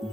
Hey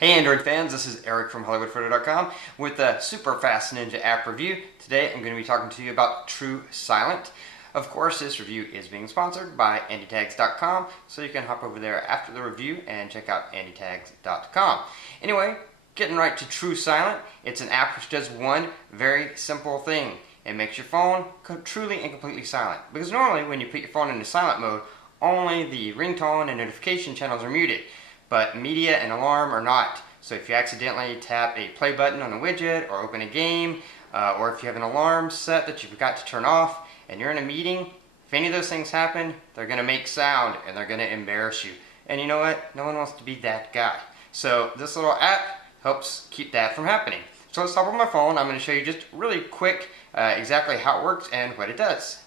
Android fans, this is Eric from hollywoodfrodo.com with a super fast ninja app review. Today I'm going to be talking to you about TruSilent. Of course, this review is being sponsored by andytags.com, so you can hop over there after the review and check out andytags.com. Anyway, getting right to TruSilent, it's an app which does one very simple thing. It makes your phone truly and completely silent. Because normally when you put your phone into silent mode, only the ringtone and notification channels are muted. But media and alarm are not. So if you accidentally tap a play button on a widget or open a game, or if you have an alarm set that you forgot to turn off and you're in a meeting, if any of those things happen, they're going to make sound and they're going to embarrass you. And you know what? No one wants to be that guy. So this little app helps keep that from happening. So let's hop on my phone. I'm going to show you just really quick exactly how it works and what it does.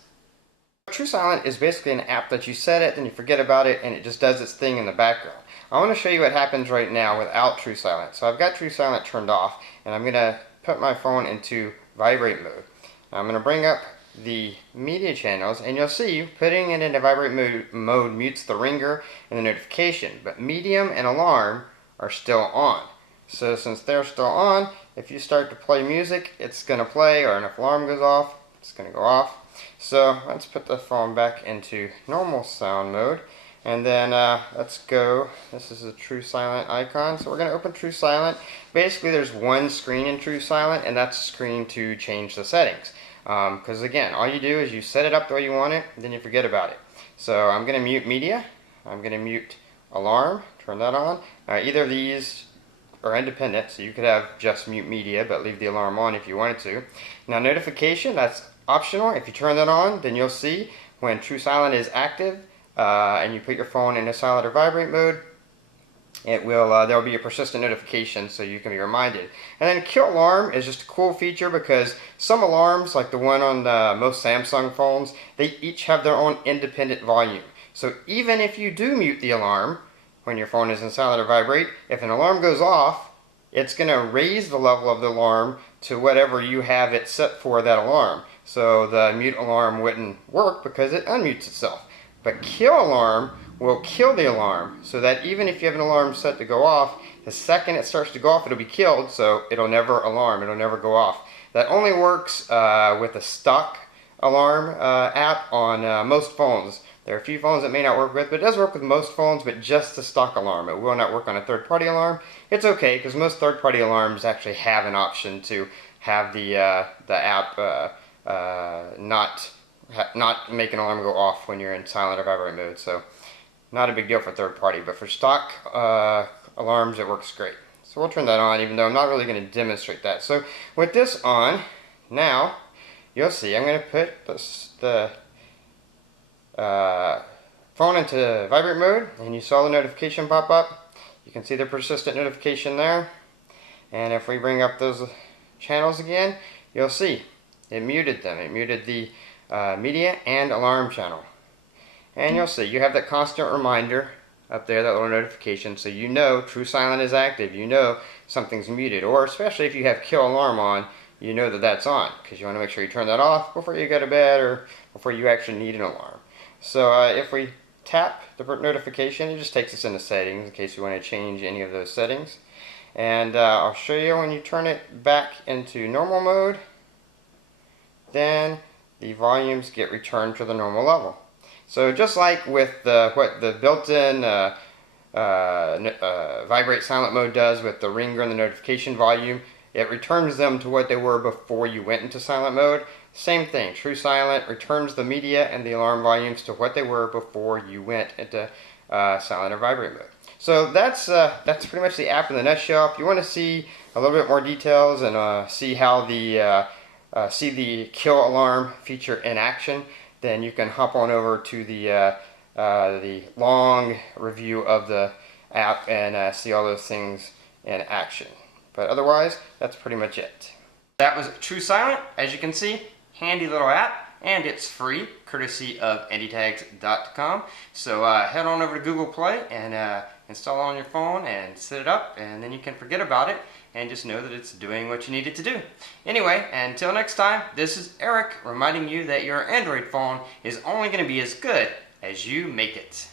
TruSilent is basically an app that you set it, then you forget about it, and it just does its thing in the background. I want to show you what happens right now without TruSilent. So I've got TruSilent turned off, and I'm going to put my phone into Vibrate mode. Now I'm going to bring up the media channels, and you'll see putting it into Vibrate mode mutes the ringer and the notification, but medium and alarm are still on. So since they're still on, if you start to play music, it's going to play, or if alarm goes off, it's going to go off. So let's put the phone back into normal sound mode, and then let's go. This is a TruSilent icon, so we're going to open TruSilent. Basically there's one screen in TruSilent, and that's a screen to change the settings, because again, all you do is you set it up the way you want it, and then you forget about it. So I'm going to mute media, I'm going to mute alarm, turn that on. Either of these are independent, so you could have just mute media but leave the alarm on if you wanted to. Now notification, that's optional. If you turn that on, then you'll see when TruSilent is active and you put your phone into silent or vibrate mode, it will there will be a persistent notification, so you can be reminded. And then kill alarm is just a cool feature, because some alarms, like the one on most Samsung phones, they each have their own independent volume. So even if you do mute the alarm when your phone is in silent or vibrate, if an alarm goes off, it's going to raise the level of the alarm to whatever you have it set for that alarm. So the mute alarm wouldn't work because it unmutes itself. But kill alarm will kill the alarm, so that even if you have an alarm set to go off, the second it starts to go off, it'll be killed, so it'll never alarm, it'll never go off. That only works with a stock alarm app on most phones. There are a few phones that may not work with, but it does work with most phones, but just the stock alarm. It will not work on a third-party alarm. It's okay, because most third-party alarms actually have an option to have the app not make an alarm go off when you're in silent or vibrate mode. So not a big deal for third-party, but for stock alarms it works great. So we'll turn that on, even though I'm not really going to demonstrate that. So with this on, now you'll see I'm going to put the phone into vibrate mode, and you saw the notification pop up. You can see the persistent notification there, and if we bring up those channels again, you'll see it muted them. It muted the media and alarm channel, and you'll see you have that constant reminder up there, that little notification, so you know TruSilent is active, you know something's muted, or especially if you have kill alarm on, you know that that's on, because you want to make sure you turn that off before you go to bed or before you actually need an alarm. So if we tap the notification, it just takes us into settings in case you want to change any of those settings. And I'll show you when you turn it back into normal mode, then the volumes get returned to the normal level. So just like with what the built-in vibrate silent mode does with the ringer and the notification volume, it returns them to what they were before you went into silent mode. Same thing, TruSilent returns the media and the alarm volumes to what they were before you went into silent or vibrate mode. So that's pretty much the app in the nutshell. If you want to see a little bit more details and see how see the kill alarm feature in action, then you can hop on over to the long review of the app and see all those things in action. But otherwise, that's pretty much it. That was TruSilent. As you can see, handy little app, and it's free, courtesy of andytags.com. So head on over to Google Play and install it on your phone and set it up, and then you can forget about it and just know that it's doing what you need it to do. Anyway, until next time, this is Eric reminding you that your Android phone is only going to be as good as you make it.